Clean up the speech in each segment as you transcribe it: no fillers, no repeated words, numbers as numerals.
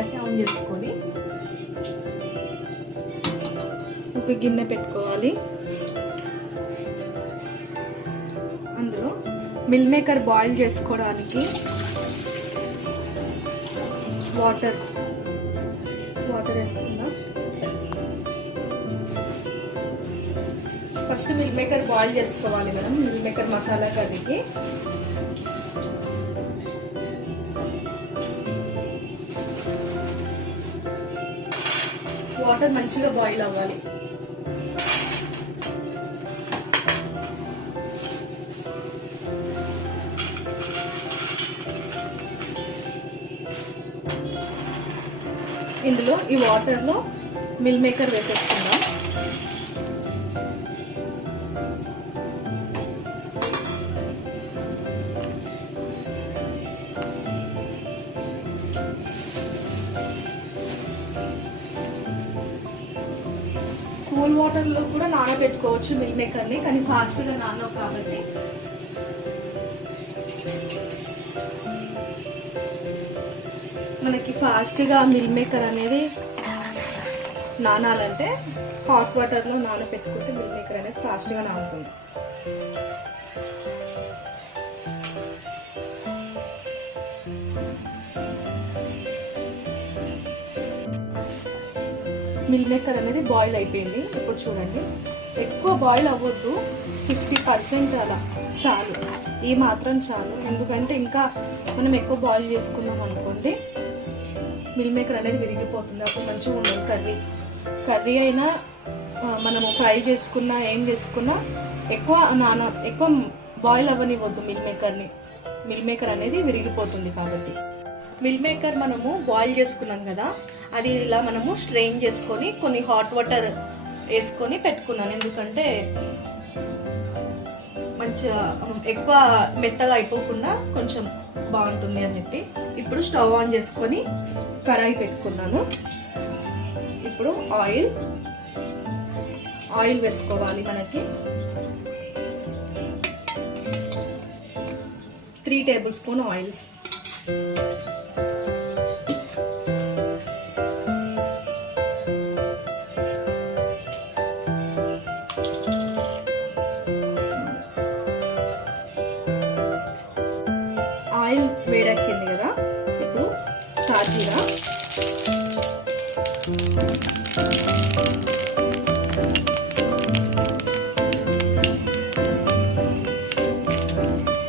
Gas on చేసుకొని ఒక గిన్నె పెట్టుకోవాలి. అందులో మిల్ మేకర్ బాయిల్ చేసుకోవడానికి వాటర్ వేసుకుందాం. ఫస్ట్ మిల్ మేకర్ బాయిల్ చేసుకోవాలి మనం. మిల్ మేకర్ మసాలా కర్రీకి వాటర్ మంచిగా బాయిల్ అవ్వాలి. ఇందులో ఈ వాటర్లో మిల్ మేకర్ వేసేసుకుందాం. కూల్ వాటర్లో కూడా నానబెట్టుకోవచ్చు మిల్ మేకర్ని, కానీ ఫాస్ట్గా నానవు కాబట్టి మనకి ఫాస్ట్గా మిల్ మేకర్ అనేది నానాలంటే హాట్ వాటర్లో నానబెట్టుకుంటే మిల్ మేకర్ అనేది ఫాస్ట్గా నానుతుంది. మిల్ మేకర్ అనేది బాయిల్ అయిపోయింది. ఇప్పుడు చూడండి, ఎక్కువ బాయిల్ అవ్వద్దు, 50% అలా చాలు, ఈ మాత్రం చాలు. ఎందుకంటే ఇంకా మనం ఎక్కువ బాయిల్ చేసుకున్నాం అనుకోండి మిల్ మేకర్ అనేది విరిగిపోతుంది, అప్పుడు మంచిగా ఉండదు కర్రీ అయినా మనము ఫ్రై చేసుకున్నా ఏం చేసుకున్నా ఎక్కువ బాయిల్ అవ్వనివ్వద్దు మిల్ మేకర్ అనేది విరిగిపోతుంది. కాబట్టి మిల్ మేకర్ మనము బాయిల్ చేసుకున్నాం కదా, అది ఇలా మనము స్ట్రెయిన్ చేసుకొని కొన్ని హాట్ వాటర్ వేసుకొని పెట్టుకున్నాను. ఎందుకంటే మంచిగా ఎక్కువ మెత్తగా అయిపోకుండా కొంచెం బాగుంటుంది అని చెప్పి. ఇప్పుడు స్టవ్ ఆన్ చేసుకొని కడాయి పెట్టుకున్నాను. ఇప్పుడు ఆయిల్ వేసుకోవాలి. మనకి 3 టేబుల్ స్పూన్ ఆయిల్స్. ఆయిల్ వేడెక్కింది కదా, ఇప్పుడు సాజీరా,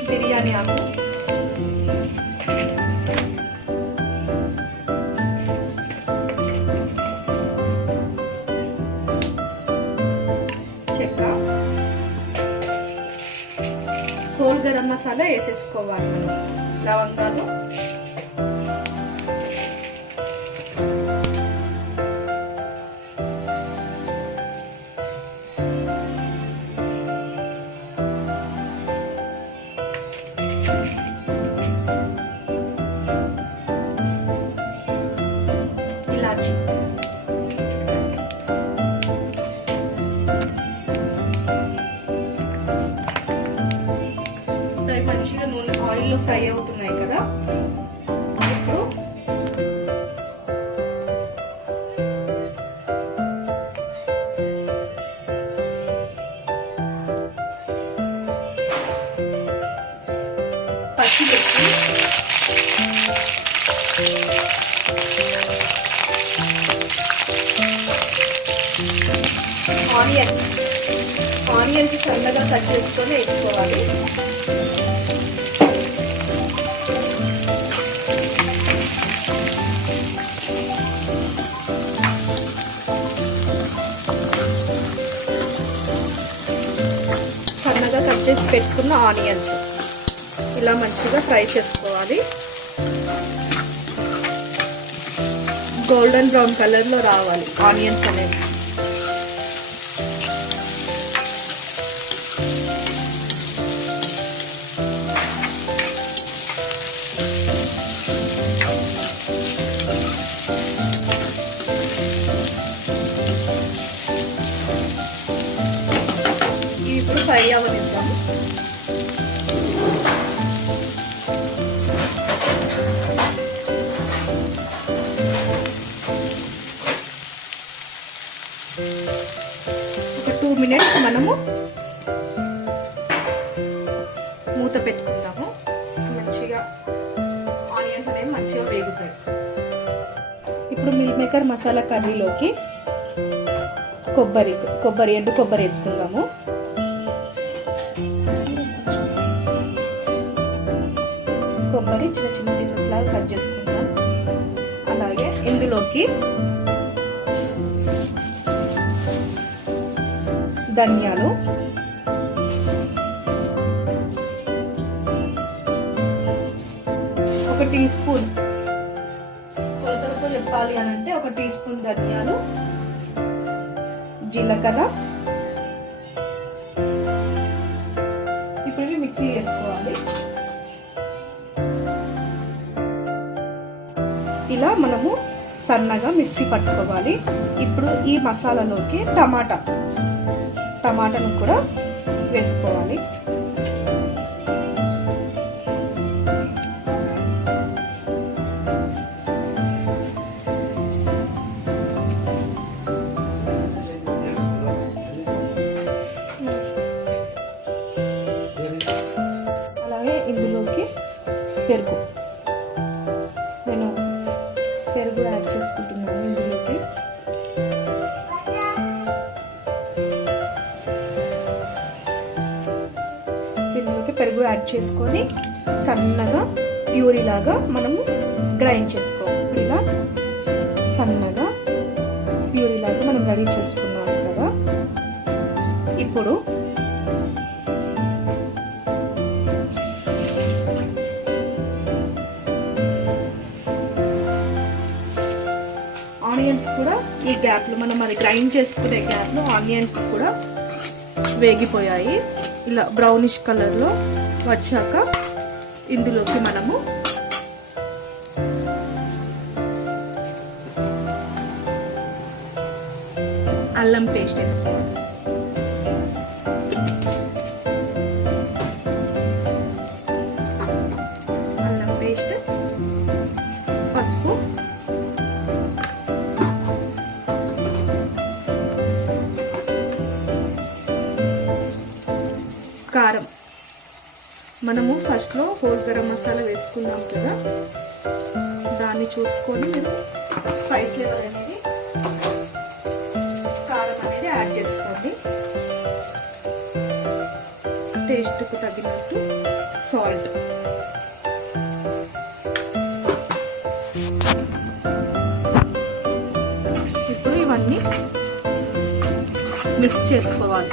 బిర్యానీ ఆకు, చెక్క, హోల్ గరం మసాలా వేసేసుకోవాలి మనం, లవంగాలు, ఇలాచి, మంచిగా నూనె ఆయిల్లో ఫ్రై అవుతున్నాయి కదా. ఇప్పుడు పచ్చిమిర్చి, ఆనియన్స్ సన్నగా కట్ చేసుకొని వేసుకోవాలి. సన్నగా కట్ చేసి పెట్టుకున్న ఆనియన్స్ ఇలా మంచిగా ఫ్రై చేసుకోవాలి. గోల్డెన్ బ్రౌన్ కలర్లో రావాలి ఆనియన్స్ అనేది. ఇప్పుడు ఫ్రై అవ్వనిద్దాం. మినిట్స్ మనము మూత పెట్టుకుందాము. మంచిగా ఆనియన్స్ అనేవి మంచిగా వేగుతాయి. ఇప్పుడు మిల్ మేకర్ మసాలా కర్రీలోకి ఎండు కొబ్బరి వేసుకుందాము. కొబ్బరి చిన్న చిన్న పీసెస్ లాగా కట్ చేసుకుందాం. అలాగే ఇందులోకి ధనియాలు, ఒక టీ స్పూన్, కొలతలతో చెప్పాలి అని అంటే 1 టీ స్పూన్ ధనియాలు, జీలకర్ర. ఇప్పుడు ఇవి మిక్సీ చేసుకోవాలి. ఇలా మనము సన్నగా మిక్సీ పట్టుకోవాలి. ఇప్పుడు ఈ మసాలాలోకి టమాటాను కూడా వేసుకోవాలి. అలాగే ఇందులోకి పెరుగు, నేను పెరుగు యాడ్ చేసుకుంటున్నాను. ఇందులోకి పెరుగు యాడ్ చేసుకొని సన్నగా ప్యూరీ లాగా మనము గ్రైండ్ చేసుకోవాలి. ఇలా సన్నగా ప్యూరీ లాగా మనం రెడీ చేసుకున్నాము కదా. ఇప్పుడు ఆనియన్స్ కూడా ఈ గ్యాప్లో మనం అది గ్రైండ్ చేసుకునే గ్యాప్లో ఆనియన్స్ కూడా వేగిపోయాయి. ఇలా బ్రౌనిష్ కలర్లో వచ్చాక ఇందులోకి మనము అల్లం పేస్ట్ వేసుకోవాలి. అల్లం పేస్ట్, పసుపు, కారం. మనము ఫస్ట్లో హోల్ గరం మసాలా వేసుకున్నాం కదా, దాన్ని చూసుకొని మీరు స్పైస్ లెవెల్ అనేది కారం అనేది యాడ్ చేసుకోండి. టేస్ట్కు తగినట్టు సాల్ట్. ఇప్పుడు ఇవన్నీ మిక్స్ చేసుకోవాలి.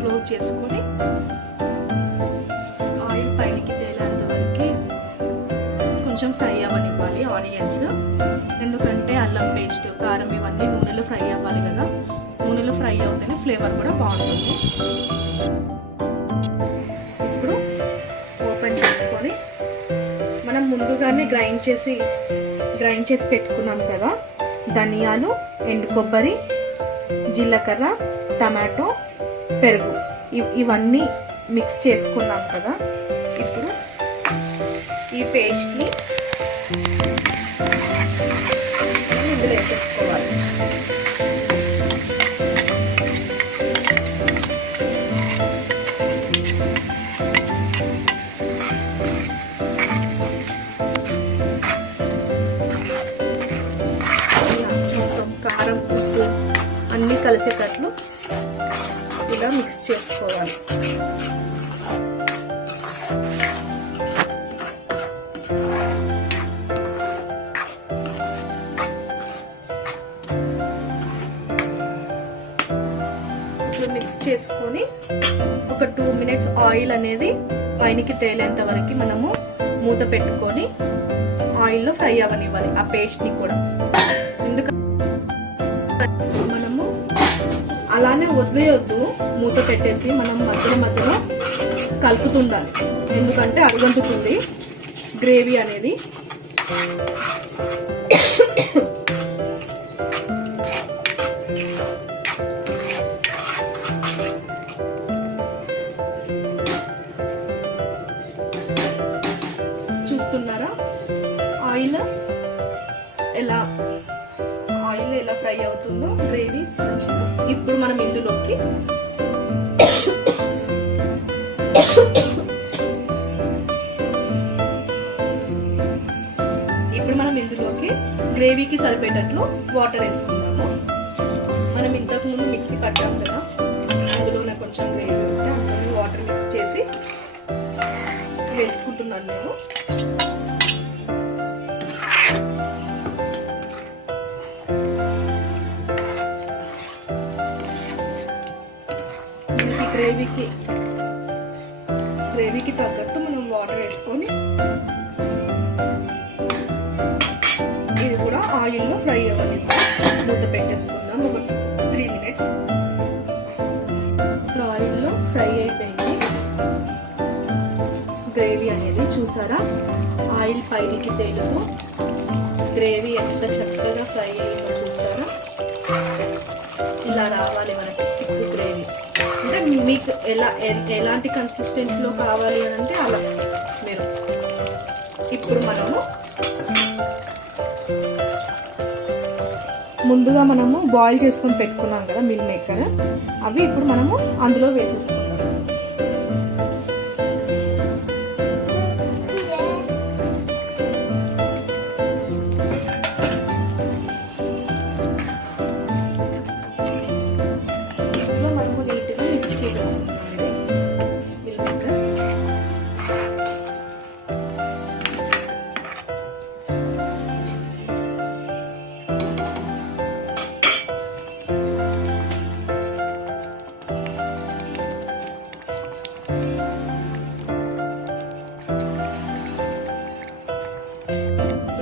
క్లోజ్ చేసుకొని ఆయిల్ పైనకి తేలేంత వరకు కొంచెం ఫ్రై అవ్వనివ్వాలి ఆనియన్స్. ఎందుకంటే అల్లం పేస్ట్, కారం ఇవన్నీ నూనెలో ఫ్రై అవ్వాలి కదా. నూనెలో ఫ్రై అవుతేనే ఫ్లేవర్ కూడా బాగుంటుంది. ఇప్పుడు ఓపెన్ చేసుకొని మనం ముందుగానే గ్రైండ్ చేసి పెట్టుకున్నాం కదా, ధనియాలు, ఎండు కొబ్బరి, జీలకర్ర, టమాటో, పెరుగు ఇవన్నీ మిక్స్ చేసుకున్నాం కదా. ఇప్పుడు ఈ పేస్ట్ని ఇందులో వేసేసుకోవాలి. కారం, ఉప్పు అన్నీ కలిసేటట్లు ఇలా మిక్స్ చేసుకోవాలి. ఇప్పుడు మిక్స్ చేసుకొని ఒక 2 మినిట్స్ ఆయిల్ అనేది పైనకి తేలేంత వరకు మనము మూత పెట్టుకొని ఆయిల్లో ఫ్రై అవ్వనివ్వాలి ఆ పేస్ట్ని కూడా. ఎందుకంటే మనం అలానే వదిలేయొద్దు, మూత పెట్టేసి మనం మధ్యలో మధ్యలో కలుపుతుండాలి, ఎందుకంటే అడుగంటుతుంది గ్రేవీ అనేది. చూస్తున్నారా ఆయిల్ ఎలా ఫ్రై అవుతుందో గ్రేవీ. ఇప్పుడు మనం ఇందులోకి గ్రేవీకి సరిపోయేటట్లు వాటర్ వేసుకుందాము. మనం ఇంతకు ముందు మిక్సీ పట్టాం కదా, అందులోనే కొంచెం గ్రేవీ ఉంటే అందులోనే వాటర్ మిక్స్ చేసి వేసుకుంటున్నాను నేను. గ్రేవీకి తగ్గట్టు మనం వాటర్ వేసుకొని ఇది కూడా ఆయిల్లో ఫ్రై అవ్వాలి. మూత పెట్టేసుకుందాం ఒక 3 minutes. ఇప్పుడు ఆయిల్లో ఫ్రై అయిపోయింది గ్రేవీ అనేది. చూసారా ఆయిల్ పైకి తేలుతూ గ్రేవీ ఎంత చక్కగా ఫ్రై అయ్యిందో చూసారా. ఇలా రావాలి మనకి థిక్ గ్రేవీ. అంటే మీకు ఎలాంటి కన్సిస్టెన్సీలో కావాలి అని అంటే అలా మీరు. ఇప్పుడు మనము ముందుగా బాయిల్ చేసుకొని పెట్టుకున్నాం కదా మిల్ మేకర్, అవి ఇప్పుడు మనము అందులో వేసేసుకుంటాం. ఇందులో మనము నీట్గా మిక్స్ చేసేసుకుంటాం మిల్ మేకర్.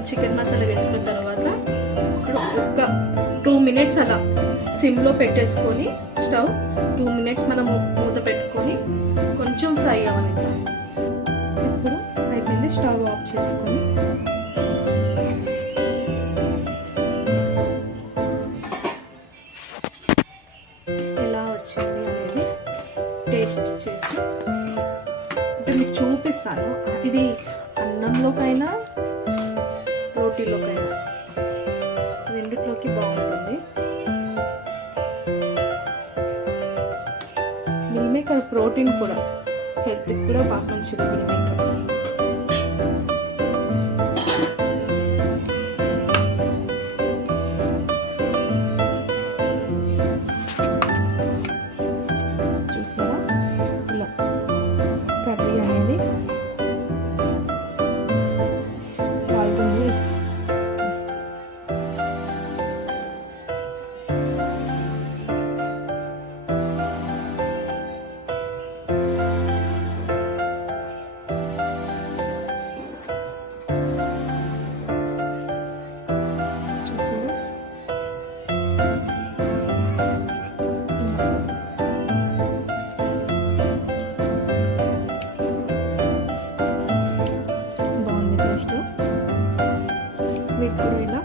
చికెన్ మసాలా వేసుకున్న తర్వాత ఇప్పుడు ఒక 2 minutes అలా సిమ్లో పెట్టేసుకొని స్టవ్ 2 minutes మనం మూత పెట్టుకొని కొంచెం ఫ్రై అవ్వనిద్దాం. ఇప్పుడు అయిపోయింది, స్టవ్ ఆఫ్ చేసుకొని ఎలా వచ్చింది అనేది టేస్ట్ చేసి అంటే మీకు చూపిస్తాను. ఇది అన్నంలోకైనా రోటీలోకైనా రెండిట్లోకి బాగుంటుంది. మిల్ మేకర్ ప్రోటీన్ కూడా, హెల్త్కి కూడా బాగా మంచిది మిల్ మేకర్. చూసారా ఇలా కర్రీ అనేది కాలుతుంది. మీరు కూడా ఇలా